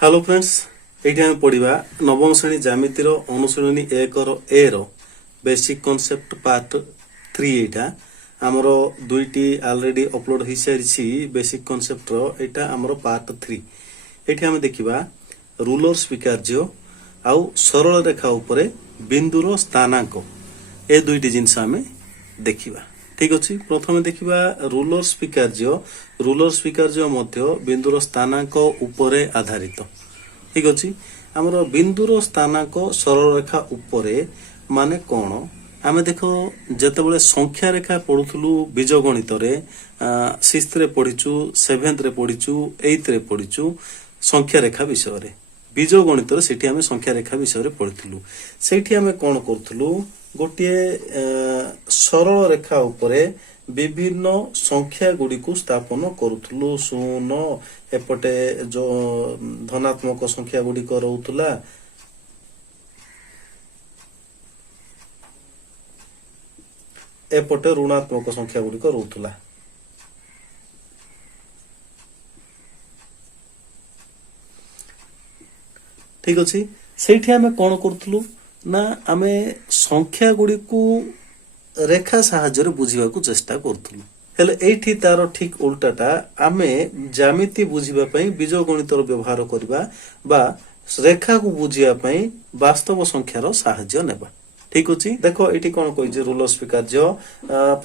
Hello friends ये आम पढ़ा नवम श्रेणी ज्यामितिर अनुशीलनी 1 रो बेसिक कॉन्सेप्ट पार्ट 3 एटा आमर दुईटी ऑलरेडी अपलोड हो सारी बेसिक कॉन्सेप्ट रो एटा आमर पार्ट 3 एठी आम देखिबा रूलर स्वीकार्य आउ सरल रेखा उपरे बिंदुर स्थानांक ए दुईटी जिनस आम देखिबा। ठीक अच्छे प्रथम देखिबा रूलर स्वीकार्य मध्य बिंदुर स्थानांक उपरे आधारित। ठीक अच्छे आमर बिंदुर स्थानांक सरल रेखा उपरे माने कौन आमे देखो जेतेबेले संख्या रेखा पढ़ुथुलु बीजगणित रे 6th रे पढ़िचु 7th रे पढ़िचु 8th रे पढ़िचु संख्या रेखा विषय रे बीजगणित रे सेठी आमे संख्या रेखा विषय रे पढ़िथुलु। सेठी आमे कोन करथुलु गोटे सरल रेखा उपरे विभिन्न संख्या गुड़ी को स्थापन करुथुलु। शून एपटे जो धनात्मक संख्या गुड़ी को रहउतुला एपटे ऋणात्मक संख्या गुड़ी को रहउतुला। ठीक अछि सेठी आमे कोन करथुलु ना आमे संख्या गुड़ी को रेखा साहाय्य बुझीबा को चेष्टा करथुलु। हेले एठी तार ठीक उल्टाटा आमे ज्यामिति बुझीबा पई बीजगणितर व्यवहार करिबा बा रेखा को बुझीबा पई वास्तव संख्यार साहाय्य नेबा। ठीक अछि देखो एठी कोन कहि जे रूलर स्वीकार्य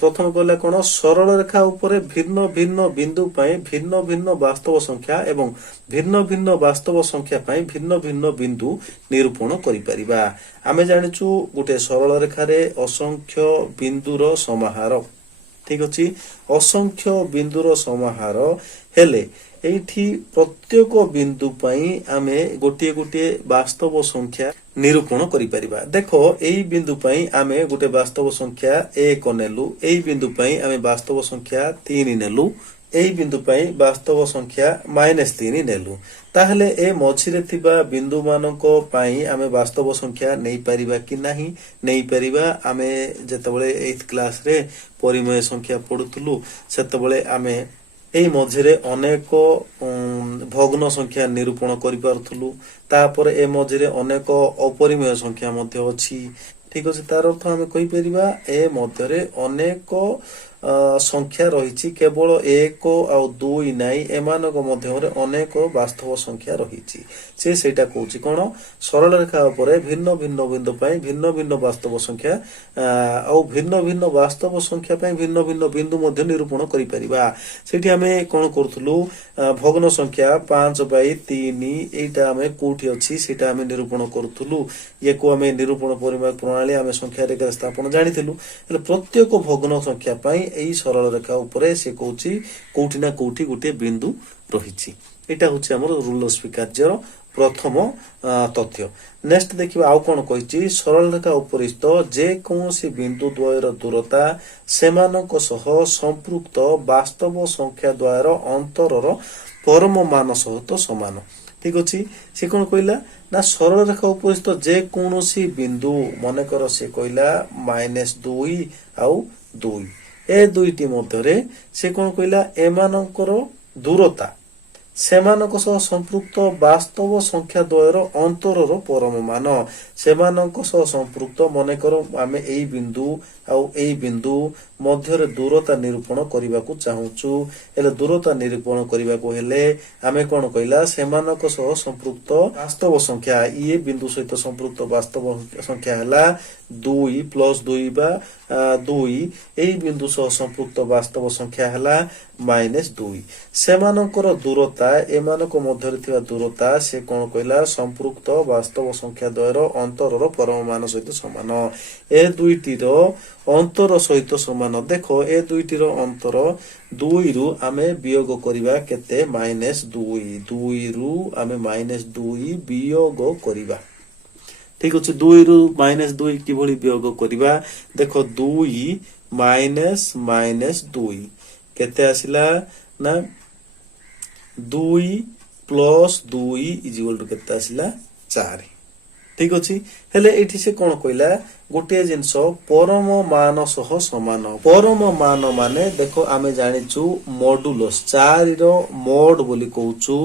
प्रथम कहला कोन सरल रेखा उपरे भिन्न भिन्न बिंदु पई भिन्न भिन्न वास्तव संख्या एवं भिन्न भिन्न वास्तव संख्या पई भिन्न भिन्न बिंदु निरूपण करि परिबा। आमे जानिचु गुटे सरल रेखा रे असंख्य बिंदुर समाहार। ठीक अछि असंख्य बिंदुर समाहार हेले एठी प्रत्येक बिंदु पई आमे गोटे गोटे वास्तव संख्या निरूपण करि परिबा। देखो एई बिंदु पई आमे गोटे वास्तव संख्या 1 नेलु एई बिंदु पई आमे वास्तव संख्या 3 नेलु एई बिंदु पई वास्तव संख्या -3 नेलु ताहले ए मझिरे थिबा बिंदु मानको पई आमे वास्तव संख्या नै परिबा कि नाही नै परिबा। आमे जेतेबेले 8th क्लास रे परिमेय संख्या पढुतलु सेतेबेले आमे एई मझिरे अनेक भग्न संख्या निरूपण करि पारथुलु तापर ए मझिरे अनेक अपरिमेय संख्या मध्ये अछि। ठीक अछि तार अर्थ आमे कहि परिबा ए मध्यरे अनेक संख्या रहिछि केवल 1 और 2 नाही एमानक मध्यरे अनेक वास्तव संख्या रहिछि से सेटा कहूछि कोन सरल रेखा उपरे भिन्न भिन्न बिंदु पई भिन्न भिन्न वास्तव संख्या और भिन्न भिन्न वास्तव संख्या पई भिन्न भिन्न बिंदु मध्ये निरूपण करि परिबा। सेठी आमे कोन करथुलु भग्न संख्या 5/3 एटा आमे कोठी अछि सेटा आमे निरूपण करथुलु एको आमे निरूपण परिमाप प्रणाली आमे संख्या रेखा स्थापन जानिथिलु हेले प्रत्येक भग्न संख्या पई एई सरल रेखा उपरे से कहूछि कोठी ना कोठी गुटे बिंदु रहिछि। एटा होछि हमर रूलर स्वीकार्यर प्रथम तथ्य। नेक्स्ट देखिबा आउ कोन कहिछि सरल रेखा उपरिस्थ जे कोनोसी बिंदु द्वयर दूरता सेमानक सह संपृक्त वास्तव संख्या द्वयर अंतरर परम मान सहित समान। ठीक अछि से कोन कहिला ना सरल रेखा उपरिस्थ जे कोनोसी बिंदु मने कर से कहिला -2 आउ 2 ए दुईटी मध्यरे से कोन कहिला एमानकर दूरता सेमानक सह संपृक्त वास्तव संख्या द्वयर अंतरर परम मान सेमानक सह संपृक्त मने करो आमे एई बिंदु आउ एई बिंदु मध्यरे दूरता निरूपण करिबा को चाहूछु एले दूरता निरूपण करिबा को हेले आमे कोन कहिला सेमानक सह संपृक्त वास्तव संख्या ई बिंदु सहित संपृक्त वास्तव संख्या हला 2 + 2 बा 2 एई बिंदु सह संपृक्त वास्तव संख्या हला -2 सेमानकर दूरता एमानक मध्यरे थिबा दूरता से कोन कहिला संपृक्त वास्तव संख्या द्वयर अंतरर परम मान सहित समान ए दुईटीर अंतर सहित समान। देखो ए दुईटीर अंतर 2 रु आमे वियोग करिबा केते -2 2 रु आमे -2 वियोग करिबा। ठीक अछि 2 रु -2 किभली वियोग करिबा देखो 2 -2 केते आसिला ना 2 + 2 = केते आसिला 4। ठीक अछि हेले एठी से कोन कहिला गोटे जिंस परम मान सह समान परम मान माने देखो आमे जानिचु मॉडुलस 4 रो मोड बोली कहउचु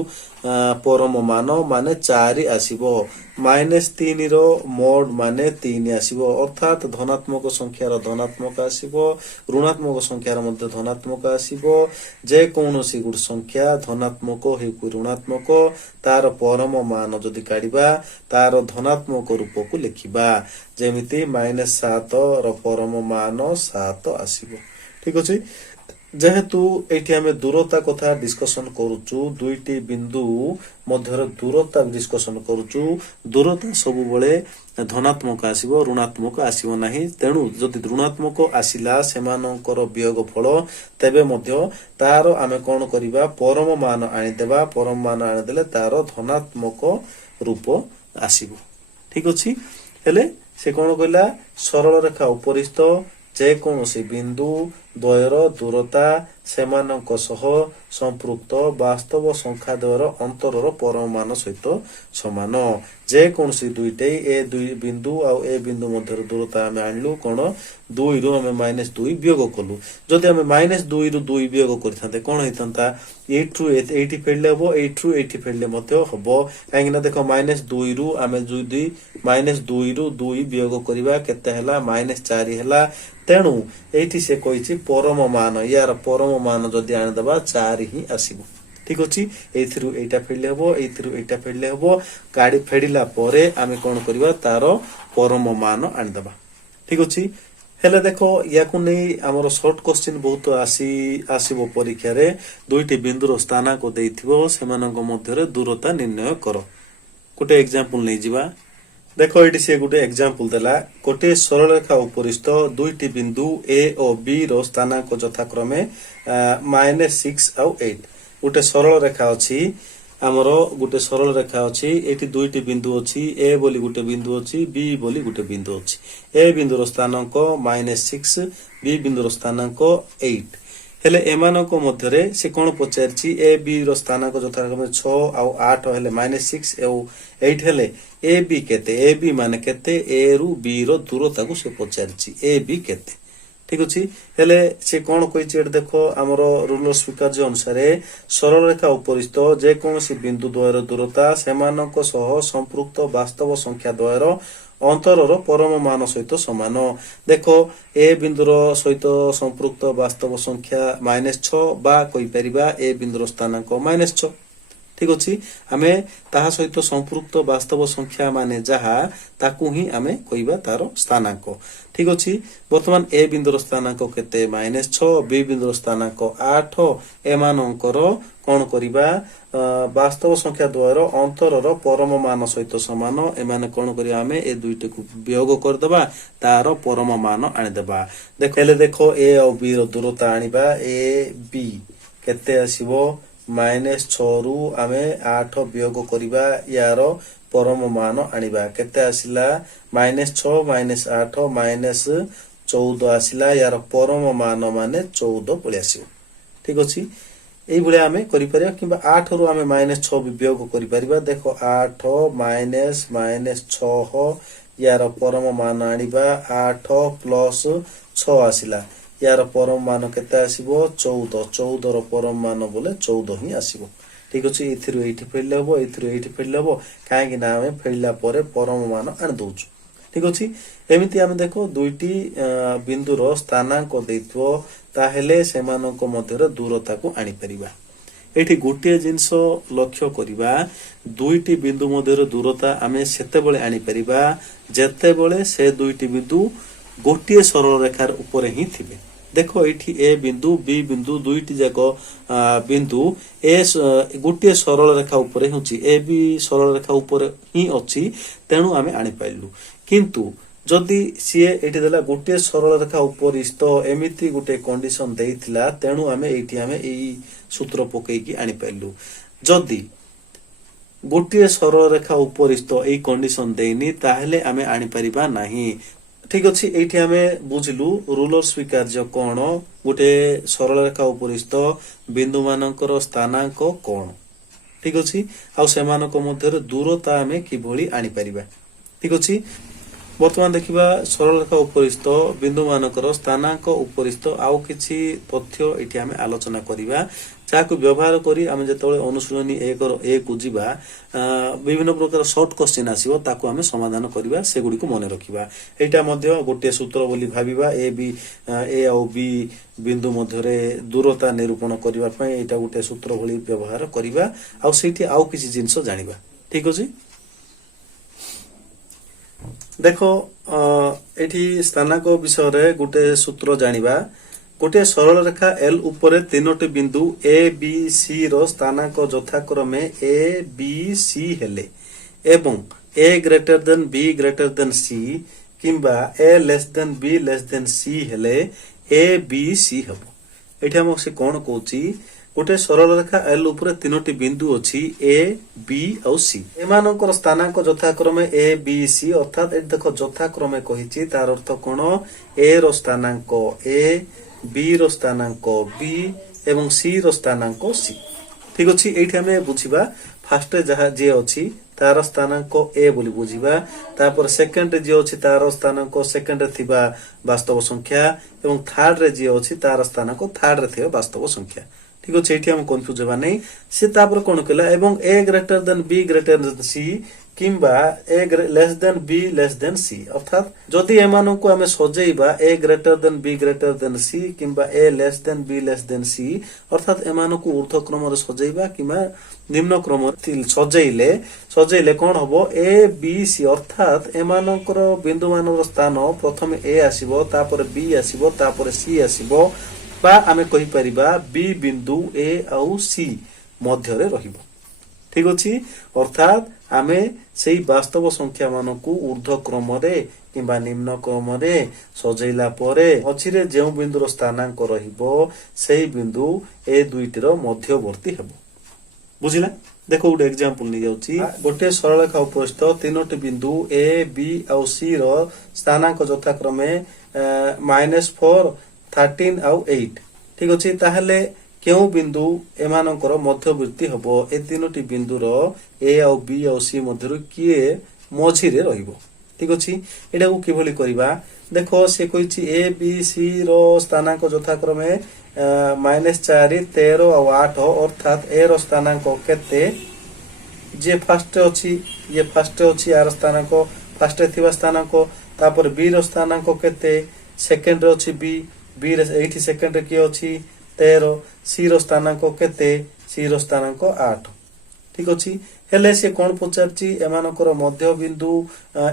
परम मान माने 4 आसीबो -3 रो मोड माने 3 आसीबो अर्थात धनात्मक संख्यार धनात्मक आसीबो ऋणात्मक संख्यार मध्ये धनात्मक आसीबो जे कोनोसी गुड संख्या धनात्मक हेकु ऋणात्मक तार परम मान जदि काढिबा तार धनात्मक रूप को लिखिबा जेमिति -7 रो परम मान 7 आसीबो ठीक अछि जेहेतु एठी आमे दूरता कथा डिस्कशन करूचु दुईटी बिंदु मध्यर दूरता डिस्कशन करूचु दूरता सब बळे धनात्मक आसीबो ऋणात्मक आसीबो नाही तेणु जदि ऋणात्मक आसिला सेमानकर वियोग फल तेबे मध्य तार आमे कोन करिबा परम मान आनि देबा परम मान आनि देले तार धनात्मक रूप आसीबो ठीक अछि हेले से कोन कइला सरल रेखा उपरिस्थ जे कोनोसी बिंदु द्वयर दूरता सेमानक सह संपृक्त वास्तव संख्या द्वयर अंतरर परम मान सहित समान जे कोनोसी दुईटे ए दुई बिंदु आ ए बिंदु मध्य दूरता आमे आनलु कोन 2 रु आमे -2 वियोग कलु जदि आमे -2 रु 2 वियोग करथांते कोन हेतंता 8 रु 80 फेडले हबो 8 रु 80 फेडले मध्य हबो काहेकि ना देखो -2 रु आमे जदि -2 रु 2 वियोग करिबा केते हला -4 हला तेणु एठी से कहिछि परम मान यार परम मान जदि आनि दबा 4 ही आसीबो ठीक अछि एथिरु एटा फेडले हबो एथिरु एटा फेडले हबो गाडी फेडिला परे आमे कोन करबा तार परम मान आनि दबा ठीक अछि हेले देखो याकु नै हमर शॉर्ट क्वेश्चन बहुत आसीबो परीक्षा रे दुईटी बिंदुर स्थान को देइथिबो सेमानक मध्य रे दूरता निर्णय करो कोटे एग्जांपल नै जिबा देखो एटी से गोटे एग्जांपल देला कोटे सरल रेखा उपरिस्थ दुईटी बिंदु ए और बी रो स्थानांक यथाक्रमे -6 और 8 गोटे सरल रेखा अछि हमरो गोटे सरल रेखा अछि एटी दुईटी बिंदु अछि ए बोली गोटे बिंदु अछि बी बोली गोटे बिंदु अछि ए बिंदु रो स्थानांक -6 बी बिंदु रो स्थानांक 8 हेले एमानको मध्यरे से कोन पचारछि ए बी रो स्थानांक यथाक्रमे 6 और 8 हेले -6 और 8 हेले ए बी केते ए बी माने केते ए रु बी रो दूरता को से पचारछि ए बी केते ठीक अछि हेले से कोन कहिछि एट देखो हमरो रूलर स्वीकार्य अनुसार सरल रेखा उपरिस्थ जे कोनसी बिंदु द्वयर दूरता सेमानक सह संपृक्त वास्तव संख्या द्वयर अंतरर परम मान सहित समान देखो ए बिंदुर सहित संपृक्त वास्तव संख्या -6 बा कहि परिबा ए बिंदुर स्थानांक -6 ठीक अछि आमे ताहा सहित संपृक्त वास्तव संख्या माने जहा ताकू ही आमे कहिबा तार स्थानांक ठीक अछि वर्तमान ए बिंदुर स्थानांक केते -6 बी बिंदुर स्थानांक 8 एमानंकर कोन करिबा वास्तव संख्या द्वयर अंतरर परम मान सहित समान एमाने कोन करिया आमे ए दुईटे को वियोग कर देबा तार परम मान आनि देबा देखो ए और बी रो दूरता आनिबा ए बी केते आसीबो -6 रु आमे 8 वियोग करिबा यार परम मान आनिबा केते आसिला -6 -8 -14 आसिला यार परम मान माने 14 पळि आसीबो ठीक अछि एई भले आमे करि परिया किबा 8 रु आमे -6 वियोग करि परिबा देखो 8 -6 यार परम मान आनिबा 8 + 6 आसिला यार परम मान केते आसीबो 14 रो परम मान बोले 14 ही आसीबो ठीक अछि इथिरु एठी फेडले हबो इथिरु एठी फेडले हबो काहे कि ना आमे फेडला परे परम मान आनि दोछु ठीक अछि एमिति आमे देखो दुईटी बिंदु रो स्थानांक देइथो ताहेले सेमानक मध्य दूरता को आनि परिबा एठी गोटे जिंस लक्ष्य करिबा दुईटी बिंदु मध्य दूरता आमे सेते बेले आनि परिबा जेते बेले से दुईटी बिंदु गोटे सरल रेखार ऊपर ही थिबे देखो एठी ए बिंदु बी बिंदु दुईटी जाको बिंदु ए गोटे सरल रेखा ऊपर होची ए बी सरल रेखा ऊपर ही अछि तेनु आमे आनि पाइलु किंतु जदि सीए एठी देला गोटे सरल रेखा उपरिस्थ एमिति गोटे कंडीशन देइथिला तेनु आमे एठी आमे एई सूत्र पकई की आनि पाइलु जदि गोटे सरल रेखा उपरिस्थ एई कंडीशन देइनी ताहेले आमे आनि परिबा नाही ठीक अछि एठी आमे बुझलु रूलर स्वीकार्य कोन गोटे सरल रेखा उपरिस्थ बिंदु मानकर स्थानांक कोन ठीक अछि आ सेमानक मध्य दूरता आमे कि भली आनि परिबा ठीक अछि बर्तमान देखिबा सरल रेखा उपरिस्थ बिंदु मानकर स्थानांक उपरिस्थ आउ किछि तथ्य एठी आमे आलोचना करिबा जाको व्यवहार करी आमे जेतबेले अनुशीलनी 1 और 1 को जिबा विभिन्न प्रकार शॉर्ट क्वेश्चन आसीबो ताको आमे समाधान करिबा से गुडी को मने रखिबा एटा मध्य गोटे सूत्र बोली भाबिबा ए और बी बिंदु मध्यरे दूरता निरूपण करिबा पय एटा गोटे सूत्र बोली व्यवहार करिबा आ सेठी आउ किछि जिंस जानिबा ठीक अछि देखो एठी स्थानांक विषय रे गोटे सूत्र जानिबा गोटे सरल रेखा एल उपरे तीनोटी बिंदु A B C row स्थानांक यथाक्रमे A B C हेले एवं A greater than B greater than C किंबा A less than B less than C हेले ए बी सी हबो एठी हम से कोन कहूची गोटे सरल रेखा एल उपरे तीनोटी बिंदु अछि ए बी और सी एमानकर स्थानांक यथाक्रमे ए बी सी अर्थात एठी देखो यथाक्रमे कहिची तार अर्थ कोन ए रो स्थानांक ए बी रो स्थानांक बी एवं सी रो स्थानांक सी ठीक अछि एठी हमें बुझिबा फर्स्ट जहा जे अछि तार स्थानांक ए बोली बुझिबा तापर सेकंड जे अछि तार स्थानांक सेकंड रे थिबा वास्तव संख्या एवं थर्ड रे जे अछि तार स्थानांक थर्ड रे थिबा वास्तव संख्या ठीक अछि एठी हम कंफ्यूज हेबा नै से तापर कोन केला एवं A greater than B greater than C किंबा A less than B less than C अर्थात जदि एमानन को हमें सजेइबा A greater than B greater than C किंबा A less than B less than C अर्थात एमानन को ऊर्ध्व क्रम रे सजेइबा किंबा निम्न क्रम रे सजेइले कोन हबो ए बी सी अर्थात एमानकर बिंदु मानर स्थान प्रथम ए आसीबो तापर बी आसीबो तापर सी आसीबो बा आमे कहि परिबा बी बिंदु ए और सी मध्य रे रहिबो ठीक अछि अर्थात आमे सेही वास्तव संख्या मानकु ऊर्ध्व क्रम रे किंबा निम्न क्रम रे सजेइला परे मझिरे जेउ बिंदुर स्थानांक रहिबो सेही बिंदु ए दुईटीर मध्यवर्ती हेबो बुझिला देखो गोटे एग्जांपल नि जाउची गोटे सरल रेखा उपरिस्थ तीनोटी बिंदु ए बी और सी रो स्थानांक यथाक्रमे -4 13 और 8 ठीक अछि ताहले केउ बिंदु एमानकर मध्यवर्ती हबो ए तीनोटी बिंदुर ए और बी और सी मध्यरु किए मझिरे रहिबो ठीक अछि एटा को किभली करिबा देखो से कहिछि ए बी सी रो स्थानांक यथाक्रमे -4 13 और 8 अर्थात ए रो स्थानांक केते जे फर्स्ट अछि ये फर्स्ट अछि आर स्थानांक फर्स्ट थिबा स्थानांक तापर बी रो स्थानांक केते सेकंड रो अछि बी रे एठी सेकंड रे की अछि 13 सी रो स्थानांक केते सी रो स्थानांक 8 ठीक अछि हेले से कोन पचारची एमानकर मध्य बिंदु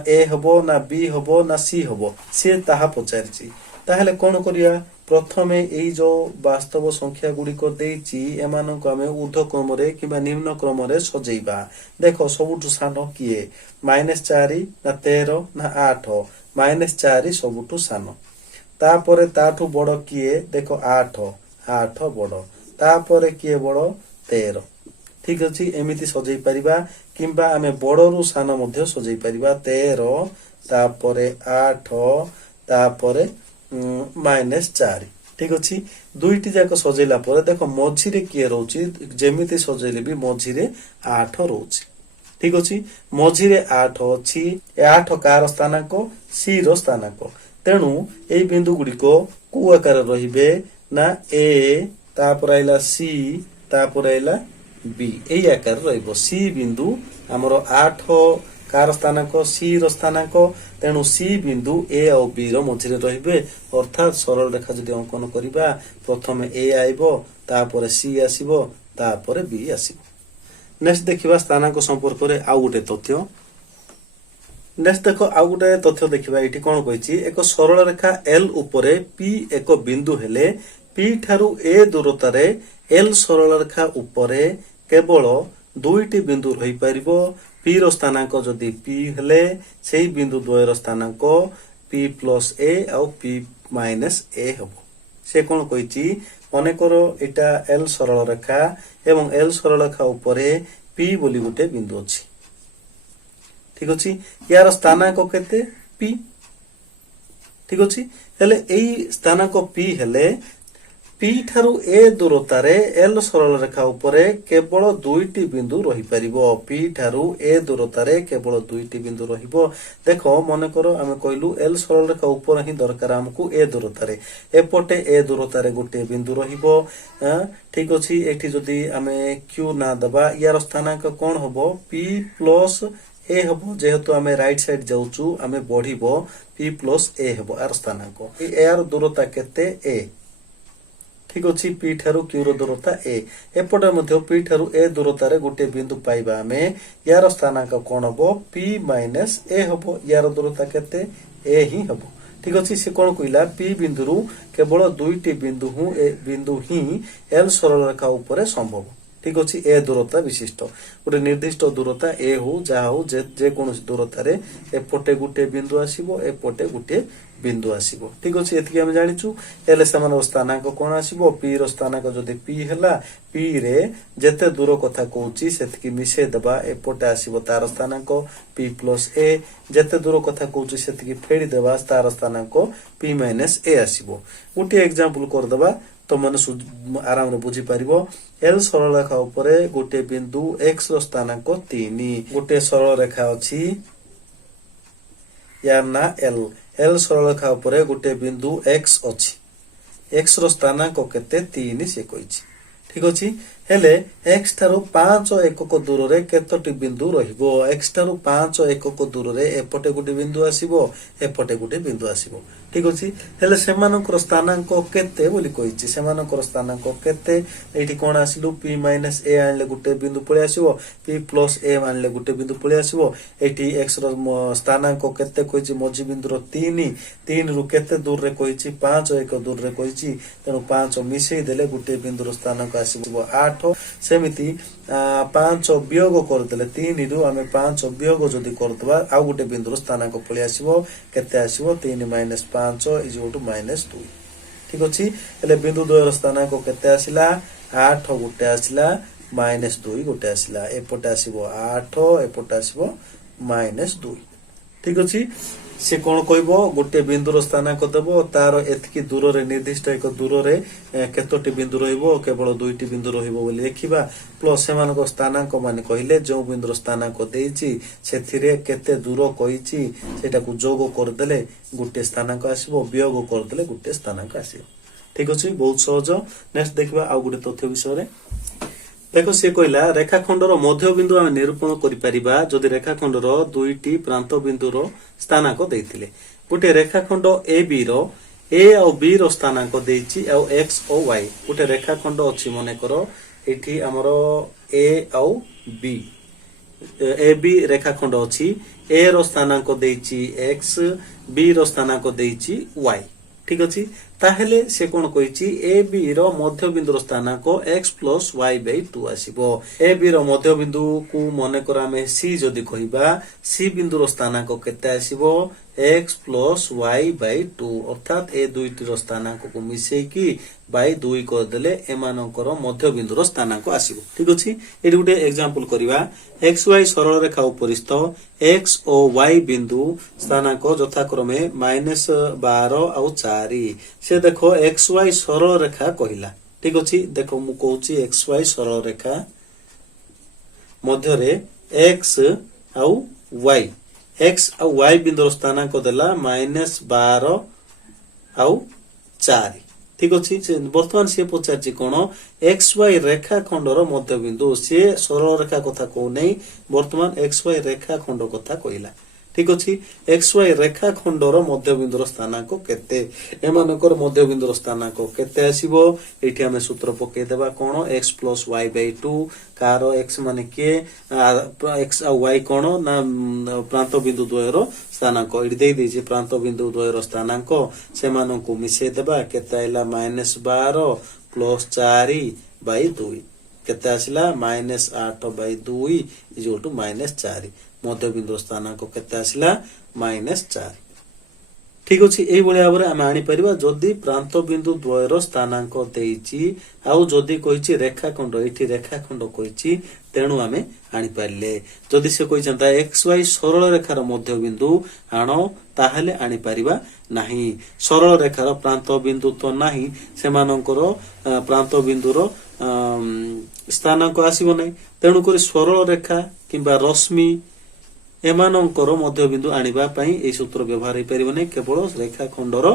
ए हबो ना बी हबो ना सी हबो से ताहा पचारची ताहले कोन करिया प्रथमे एई जो वास्तव संख्या गुडी को देइची एमानको हमें ऊर्ध्व क्रम रे किबा निम्न क्रम रे सजेइबा देखो सबुटु सानो किए -4 ना 13 ना 8 -4 सबुटु सानो तापरे ताठु बड़ किए देखो 8 बड़ तापरे किए बड़ 13 ठीक अछि एमिति सजेइ परिबा किंबा आमे बड़रु सान मध्ये सजेइ परिबा 13 तापरे 8 तापरे -4 ठीक अछि दुईटी जाक सजेइला परे देखो मझिरे किए रहउची जेमिति सजेइले भी मझिरे 8 रहउची ठीक अछि मझिरे 8 अछि ए 8 कार स्थानांक सी रो स्थानांक तेणु एई बिंदु गुडी को को आकार रहिबे ना ए तापर आइला सी तापर आइला बी एई आकार रहिबो सी बिंदु हमरो 8 कार स्थानांक सी रो स्थानांक तेणु सी बिंदु ए और बी रो मझिरे रहिबे अर्थात सरल रेखा जदि अंकन करिबा प्रथमे ए आइबो तापर सी आसीबो तापर बी आसीबो नेक्स्ट देखिबा स्थानांक संपर्क रे आ गुटे तथ्य नेक्स्ट देखो आ गुटे तथ्य देखिबा एठी कोन कहिछि एक सरल रेखा एल उपरे पी एक बिंदु हेले पी ठारू ए दूरता रे एल सरल रेखा उपरे केवल दुईटी बिंदु रही परिबो पी रो स्थानांक जदि पी हेले सेही बिंदु द्वयर स्थानांक पी प्लस ए और पी माइनस ए हबो से कोन कहिछि मने करो एटा एल सरल रेखा एवं एल सरल रेखा उपरे पी बोली गुटे बिंदु अछि ठीक अछि यार स्थानांक केते पी ठीक अछि हेले एई स्थानांक पी हेले P ଠାରୁ A ଦୂରତାରେ L ସରଳ ରେଖା ଉପରେ କେବଳ ଦୁଇଟି ବିନ୍ଦୁ ରହିପାରିବ। P ଠାରୁ A ଦୂରତାରେ କେବଳ ଦୁଇଟି ବିନ୍ଦୁ ରହିବ। ଦେଖ ମନେକର ଆମେ କହିଲୁ L ସରଳ ରେଖା ଉପରେ ହିଁ ଦରକାର ଆମକୁ A ଦୂରତାରେ, ଏପଟେ A ଦୂରତାରେ ଗୋଟିଏ ବିନ୍ଦୁ ରହିବ। ଠିକ ଅଛି, ଏଠି ଯଦି ଆମେ Q ନା ଦେବା, ୟାର ସ୍ଥାନାଙ୍କ କଣ ହବ? P ପ୍ଲସ A ହବ। ଯେହେତୁ ଆମେ ରାଇଟ ସାଇଡ ଯାଉଛୁ, ଆମେ ବଢିବ, P ପ୍ଲସ A ହବ ଆର ସ୍ଥାନାଙ୍କ। ଏହାର ଦୂରତା କେତେ? A। ঠিক ଅଛି, P ଠାରୁ Q ର ଦୂରତା A। ଏପଟେ ମଧ୍ୟ P ଠାରୁ A ଦୂରତାରେ ଗୋଟିଏ ବିନ୍ଦୁ ପାଇବା ଆମେ, ୟାର ସ୍ଥାନାଙ୍କ କଣ ହବ? P ମାଇନସ A ହବ। ୟାର ଦୂରତା କେତେ? A ହିଁ ହବ। ঠিক ଅଛି, ସେ କଣ କହିଲା? P ବିନ୍ଦୁରୁ କେବଳ ଦୁଇଟି ବିନ୍ଦୁ ହିଁ L ସରଳ ରେଖା ଉପରେ ସମ୍ଭବ। ঠিক ଅଛି, A ଦୂରତା ବିଶିଷ୍ଟ ଗୋଟେ ନିର୍ଦ୍ଦିଷ୍ଟ ଦୂରତା A ହଉ ଯାହା ହଉ, ଯେକୌଣସି ଦୂରତାରେ ଏପଟେ ଗୋଟିଏ ବିନ୍ଦୁ ଆସିବ, ଏପଟେ ଗୋଟିଏ ବିନ୍ଦୁ ଆସିବ। ঠিক ଅଛି, ଏତିକି ଆମେ ଜାଣିଛୁ। ହେଲେ ସେମାନଙ୍କ ସ୍ଥାନାଙ୍କ କଣ ଆସିବ? P ର ସ୍ଥାନାଙ୍କ ଯଦି P ହେଲା, P ରେ ଯେତେ ଦୂର କଥା କହୁଛି ସେତିକି ମିଶେଇ ଦେବା, ଏପଟେ ଆସିବ ତାର ସ୍ଥାନାଙ୍କ P ପ୍ଲସ A। ଯେତେ ଦୂର କଥା କହୁଛି ସେତିକି ଫେରି ଦେବା, ତାର ସ୍ଥାନାଙ୍କ P ମାଇନସ A ଆସିବ। ଗୋଟିଏ ଏକ୍ସାମ୍ପଲ କରିଦେବା, ତମମାନେ ଆରାମରେ ବୁଝିପାରିବ। L ସରଳ ରେଖା ଉପରେ ଗୋଟିଏ ବିନ୍ଦୁ X ର ସ୍ଥାନାଙ୍କ 3। ଗୋଟିଏ ସରଳ ରେଖା ଅଛି, ୟାର ନା L। L ସରଳ ରେଖା ଉପରେ ଗୋଟିଏ ବିନ୍ଦୁ X ଅଛି। X ର ସ୍ଥାନାଙ୍କ କେତେ? 3 ସେ କହିଛି। ঠিক ଅଛି, ହେଲେ X ଠାରୁ 5 ଏକକ ଦୂରରେ କେତୋଟି ବିନ୍ଦୁ ରହିବ? X ଠାରୁ 5 ଏକକ ଦୂରରେ ଏପଟେ ଗୋଟେ ବିନ୍ଦୁ ଆସିବ, ଏପଟେ ଗୋଟେ ବିନ୍ଦୁ ଆସିବ। ঠিক ଅଛି, ହେଲେ ସେମାନଙ୍କର ସ୍ଥାନାଙ୍କ କେତେ ବୋଲି କହିଛି? ସେମାନଙ୍କର ସ୍ଥାନାଙ୍କ କେତେ? ଏଇଠି କଣ ଆସିଲୁ? P ମାଇନସ A ଆଣିଲେ ଗୋଟେ ବିନ୍ଦୁ ପଳେଇ ଆସିବ, P ପ୍ଲସ A ଆଣିଲେ ଗୋଟେ ବିନ୍ଦୁ ପଳେଇ ଆସିବ। ଏଇଠି X ର ସ୍ଥାନାଙ୍କ କେତେ କହିଛି? ମଝି ବିନ୍ଦୁର 3। 3 ରୁ କେତେ ଦୂରରେ କହିଛି? 5 ଏକ ଦୂରରେ କହିଛି। ତେଣୁ 5 ମିଶେଇ ଦେଲେ ଗୋଟେ ବିନ୍ଦୁର ସ୍ଥାନାଙ୍କ ଆସିବ 8। ସେମିତି 5 ବିୟୋଗ କରିଦେଲେ, 3 ରୁ ଆମେ 5 ବିୟୋଗ ଯଦି କରିଦେବା, ଆଉ ଗୋଟେ ବିନ୍ଦୁର ସ୍ଥାନାଙ୍କ ପଳେଇ ଆସିବ। କେତେ ଆସିବ? 3 ମାଇନସ 5 ଇଜ ଟୁ ମାଇନସ 2। ঠিক ଅଛି, ହେଲେ ବିନ୍ଦୁ ଦ୍ୱୟର ସ୍ଥାନାଙ୍କ କେତେ ଆସିଲା? 8 ଗୋଟେ ଆସିଲା, ମାଇନସ 2 ଗୋଟେ ଆସିଲା। ଏପଟେ ଆସିବ 8, ଏପଟେ ଆସିବ ମାଇନସ 2। ঠিক ଅଛି, ସେ କଣ କହିବ? ଗୋଟେ ବିନ୍ଦୁର ସ୍ଥାନାଙ୍କ ଦେବ, ତାର ଏତିକି ଦୂରରେ, ନିର୍ଦ୍ଦିଷ୍ଟ ଏକ ଦୂରରେ କେତୋଟି ବିନ୍ଦୁ ରହିବ? କେବଳ ଦୁଇଟି ବିନ୍ଦୁ ରହିବ ବୋଲି ଲେଖିବା। ପ୍ଲସ ସେମାନଙ୍କ ସ୍ଥାନାଙ୍କ ମାନେ କହିଲେ ଯେଉଁ ବିନ୍ଦୁର ସ୍ଥାନାଙ୍କ ଦେଇଛି ସେଥିରେ କେତେ ଦୂର କହିଛି ସେଟାକୁ ଯୋଗ କରିଦେଲେ ଗୋଟେ ସ୍ଥାନାଙ୍କ ଆସିବ, ବିୟୋଗ କରିଦେଲେ ଗୋଟେ ସ୍ଥାନାଙ୍କ ଆସିବ। ঠিক ଅଛି, ବହୁତ ସହଜ। ନେକ୍ସଟ ଦେଖିବା ଆଉ ଗୋଟେ ତଥ୍ୟ ବିଷୟରେ। ଦେଖ, ସେ କହିଲା ରେଖାଖଣ୍ଡର ମଧ୍ୟବିନ୍ଦୁ ଆମେ ନିରୂପଣ କରିପାରିବା ଯଦି ରେଖାଖଣ୍ଡର ଦୁଇଟି ପ୍ରାନ୍ତ ବିନ୍ଦୁର ସ୍ଥାନାଙ୍କ ଦେଇଥିଲେ। ଗୋଟେ ରେଖାଖଣ୍ଡ AB ର A ଆଉ B ର ସ୍ଥାନାଙ୍କ ଦେଇଛି, ଆଉ X ଓ Y। ଗୋଟେ ରେଖାଖଣ୍ଡ ଅଛି, ମନେକର ଏଠି ଆମର A ଆଉ B, AB ରେଖାଖଣ୍ଡ ଅଛି। A ର ସ୍ଥାନାଙ୍କ ଦେଇଛି X, B ର ସ୍ଥାନାଙ୍କ ଦେଇଛି Y। ঠিক ଅଛି, ତାହେଲେ ସେ କଣ କହିଛି? AB ର ମଧ୍ୟବିନ୍ଦୁର ସ୍ଥାନାଙ୍କ X ପ୍ଲସ Y ବାଇ 2 ଆସିବ। AB ର ମଧ୍ୟବିନ୍ଦୁକୁ ମନେକର ଆମେ C ଯଦି କହିବା, C ବିନ୍ଦୁର ସ୍ଥାନାଙ୍କ କେତେ ଆସିବ? X ପ୍ଲସ Y ବାଇ 2, ଅର୍ଥାତ ଏ ଦୁଇଟିର ସ୍ଥାନାଙ୍କକୁ ମିଶେଇକି ବାଇ 2 କରିଦେଲେ ଏମାନଙ୍କର ମଧ୍ୟବିନ୍ଦୁର ସ୍ଥାନାଙ୍କ ଆସିବ। ঠিক ଅଛି, ଏଠି ଗୋଟେ ଏକ୍ସାମ୍ପଲ କରିବା। XY ସରଳ ରେଖା ଉପରିସ୍ଥ X ଓ Y ବିନ୍ଦୁ ସ୍ଥାନାଙ୍କ ଯଥାକ୍ରମେ -12 ଆଉ 4। ସେ ଦେଖ XY ସରଳ ରେଖା କହିଲା। ঠিক ଅଛି, ଦେଖ ମୁଁ କହୁଛି XY ସରଳ ରେଖା ମଧ୍ୟରେ X ଆଉ Y, X ଆଉ Y ବିନ୍ଦୁର ସ୍ଥାନାଙ୍କ ଦେଲା -12 ଆଉ 4। ঠিক ଅଛି, ବର୍ତ୍ତମାନ ସିଏ ପଚାରିଛି କଣ? XY ରେଖାଖଣ୍ଡର ମଧ୍ୟବିନ୍ଦୁ। ସିଏ ସରଳ ରେଖା କଥା କହୁନାହିଁ, ବର୍ତ୍ତମାନ XY ରେଖାଖଣ୍ଡ କଥା କହିଲା। ঠিক ଅଛି, XY ରେଖାଖଣ୍ଡର ମଧ୍ୟବିନ୍ଦୁର ସ୍ଥାନାଙ୍କ କେତେ? ଏମାନଙ୍କର ମଧ୍ୟବିନ୍ଦୁର ସ୍ଥାନାଙ୍କ କେତେ ଆସିବ? ଏଇଠି ଆମେ ସୂତ୍ର ପକେଇଦେବା କଣ? X plus Y Bai 2। କାହାର X ମାନେ କିଏ? X ଆଉ Y କଣ ନା ପ୍ରାନ୍ତ ବିନ୍ଦୁ ଦ୍ୱୟର ସ୍ଥାନାଙ୍କ। ଏଠି ଦେଇଦେଇଛି ପ୍ରାନ୍ତ ବିନ୍ଦୁ ଦ୍ୱୟର ସ୍ଥାନାଙ୍କ, ସେମାନଙ୍କୁ ମିଶେଇ ଦେବା। କେତେ ଆଇଲା? -12 ପ୍ଲସ 4 ବାଇ 2। କେତେ ଆସିଲା? -8 ବାଇ 2 ଇଜ ଟୁ -4। ମଧ୍ୟବିନ୍ଦୁର ସ୍ଥାନାଙ୍କ କେତେ ଆସିଲା? -4। ठीक अच्छे यही भाव में आम आनीपर जदि प्रांत बिंदु द्वयर स्थानांक देइछि आउ जदि कही रेखाखंड ये रेखाखंड कही तेणु आम आनीपारे जदि से कही एक्स वाई सरल रेखार मध्य बिंदु आण ताहले आनीपर नाही सरल रेखार प्रांत बिंदु तो नाही सेमानंकर प्रांत बिंदुर स्थानांक आसीबो नाही तेणुक सरल रेखा किंबा रश्मि एमानंकर मध्य बिंदु आनिबा पई ए सूत्र व्यवहार होई परिबो नै केवल रेखाखंडर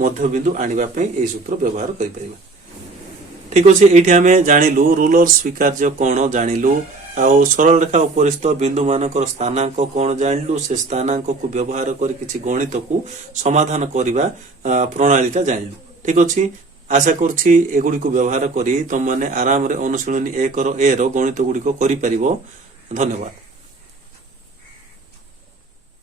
मध्य बिंदु आनिबा पई ए सूत्र व्यवहार करि परिबा ठीक अछि एठी हमें जानिलु रूलर स्वीकार्य कोण जानिलु आउ सरल रेखा उपरिस्थ बिंदु मानकर स्थानांक कोण जानिलु से स्थानांक को व्यवहार करि किछि गणित को समाधान करिबा प्रणालीटा जानिलु ठीक अछि आशा करछि एगुडी को व्यवहार करी तुम माने आराम रे अनुशीलनी 1 रो ए रो गणित गुडी को करि परिबो धन्यवाद।